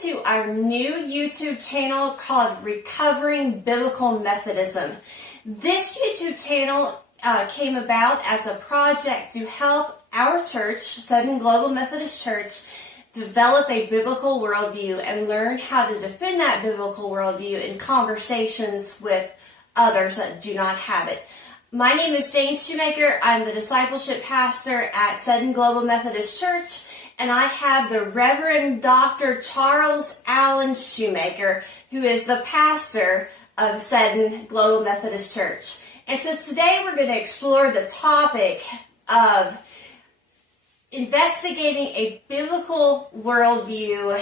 to our new YouTube channel called Recovering Biblical Methodism. This YouTube channel came about as a project to help our church, Southern Global Methodist Church, develop a biblical worldview and learn how to defend that biblical worldview in conversations with others that do not have it. My name is Shoemaker. I'm the discipleship pastor at Southern Global Methodist Church, and I have the Reverend Dr. Charles Allen Shoemaker, who is the pastor of Southern Global Methodist Church. And so today we're going to explore the topic of investigating a biblical worldview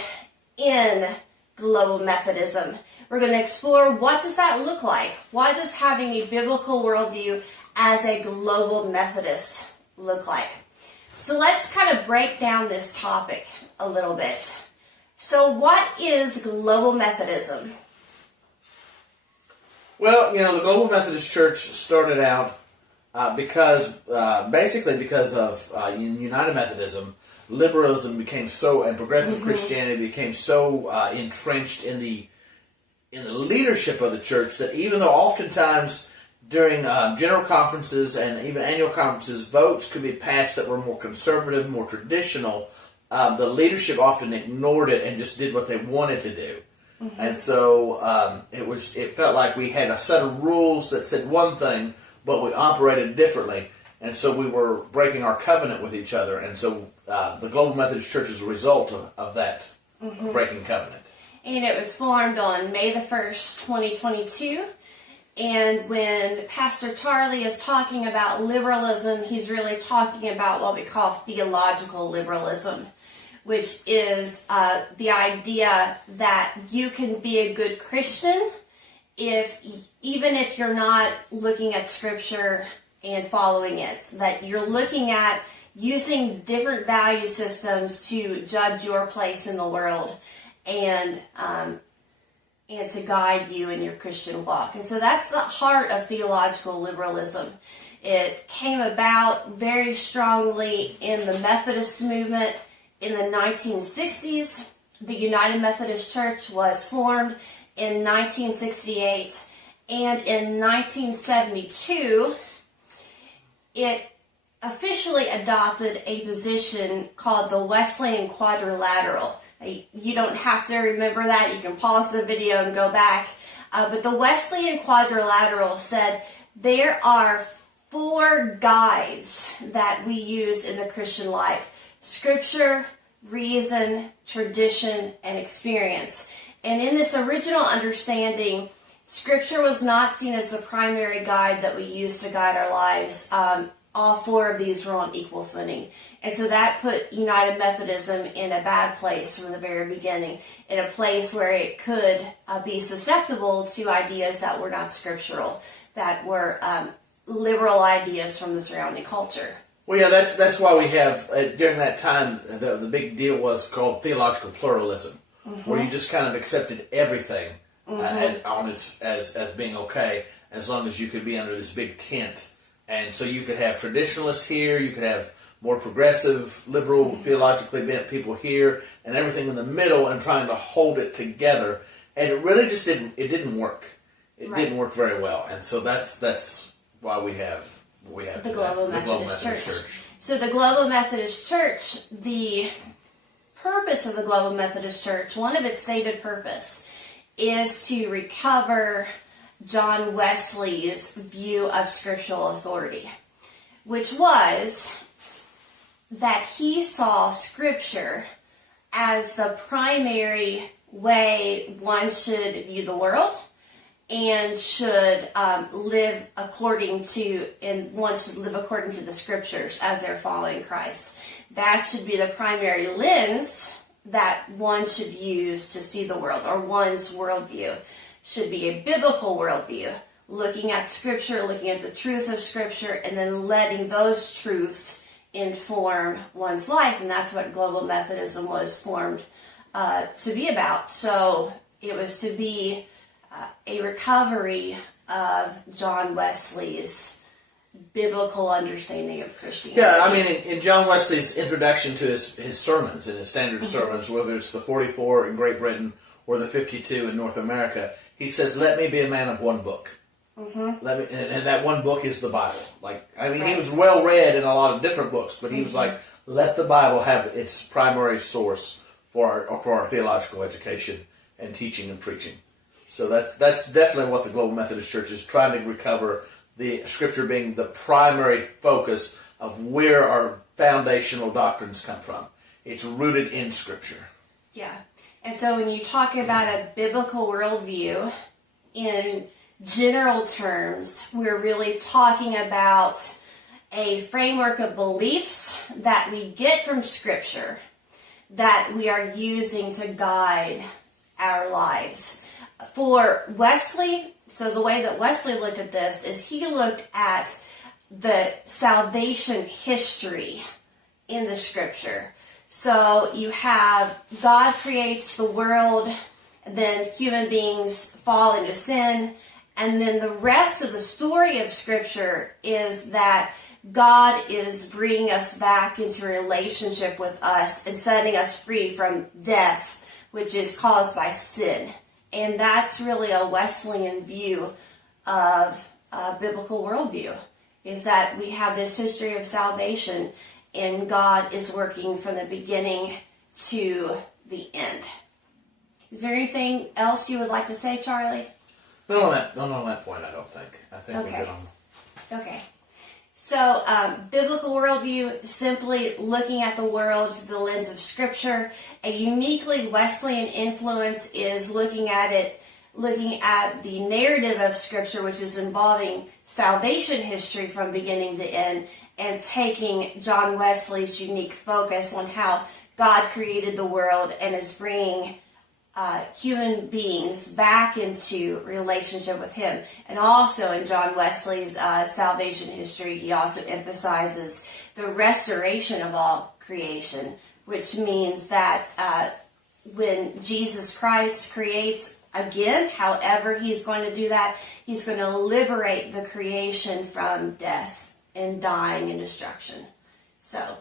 in Global Methodism. We're going to explore what does that look like? What does having a biblical worldview as a Global Methodist look like? So let's kind of break down this topic a little bit. So what is Global Methodism? Well, the Global Methodist Church started out basically because of United Methodism. Liberalism became so, and progressive Christianity became so entrenched in the leadership of the church that even though oftentimes during general conferences and even annual conferences, votes could be passed that were more conservative, more traditional, the leadership often ignored it and just did what they wanted to do. And so it felt like we had a set of rules that said one thing, but we operated differently. And so we were breaking our covenant with each other. And so the Global Methodist Church is a result of that breaking covenant. And it was formed on May the 1st, 2022. And when Pastor Charlie is talking about liberalism, he's really talking about what we call theological liberalism, which is the idea that you can be a good Christian even if you're not looking at Scripture and following it, that you're looking at using different value systems to judge your place in the world and to guide you in your Christian walk. And so that's the heart of theological liberalism. It came about very strongly in the Methodist movement in the 1960s. The United Methodist Church was formed in 1968, and in 1972, it officially adopted a position called the Wesleyan Quadrilateral. You don't have to remember that. You can pause the video and go back. But the Wesleyan Quadrilateral said there are 4 guides that we use in the Christian life: Scripture, reason, tradition, and experience. And in this original understanding, Scripture was not seen as the primary guide that we use to guide our lives. All 4 of these were on equal footing. And so that put United Methodism in a bad place from the very beginning, in a place where it could be susceptible to ideas that were not scriptural, that were liberal ideas from the surrounding culture. Well, yeah, that's why we have, during that time, the big deal was called theological pluralism, where you just kind of accepted everything as being okay, as long as you could be under this big tent. And so you could have traditionalists here, you could have more progressive, liberal, theologically bent people here, and everything in the middle, and trying to hold it together. And it really just didn't work. It didn't work very well. And so that's why we have the Global Methodist Church. So the Global Methodist Church, the purpose of the Global Methodist Church, one of its stated purpose, is to recover John Wesley's view of scriptural authority, which was that he saw Scripture as the primary way one should view the world and should live according to the Scriptures as they're following Christ. That should be the primary lens that one should use to see the world, or one's worldview should be a biblical worldview, looking at Scripture, looking at the truths of Scripture, and then letting those truths inform one's life. And that's what Global Methodism was formed to be about. So it was to be a recovery of John Wesley's biblical understanding of Christianity. Yeah, I mean, in John Wesley's introduction to his sermons and his standard sermons, whether it's the 44 in Great Britain or the 52 in North America, he says, "Let me be a man of one book." Let me, and that one book is the Bible. Like, I mean, he was well read in a lot of different books, but he was like, "Let the Bible have its primary source for our theological education and teaching and preaching." So that's definitely what the Global Methodist Church is trying to recover. The Scripture being the primary focus of where our foundational doctrines come from. It's rooted in Scripture. Yeah. And so when you talk about a biblical worldview, in general terms, we're really talking about a framework of beliefs that we get from Scripture that we are using to guide our lives. For Wesley, so the way that Wesley looked at this is he looked at the salvation history in the Scripture. So you have God creates the world, then human beings fall into sin, and then the rest of the story of Scripture is that God is bringing us back into a relationship with us and setting us free from death, which is caused by sin. And that's really a Wesleyan view of biblical worldview, is that we have this history of salvation and God is working from the beginning to the end. Is there anything else you would like to say, Charlie? Not on that point, I don't think. I think Okay. we're good on. Okay. So, biblical worldview, simply looking at the world through the lens of Scripture. A uniquely Wesleyan influence is looking at the narrative of Scripture, which is involving salvation history from beginning to end, and taking John Wesley's unique focus on how God created the world and is bringing human beings back into relationship with Him. And also in John Wesley's salvation history, he also emphasizes the restoration of all creation, which means that when Jesus Christ creates again, however He's going to do that, He's going to liberate the creation from death and dying and destruction. So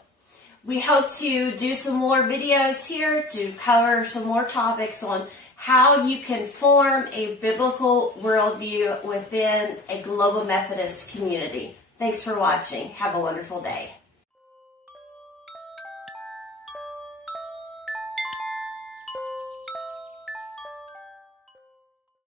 we hope to do some more videos here to cover some more topics on how you can form a biblical worldview within a Global Methodist community. Thanks for watching. Have a wonderful day.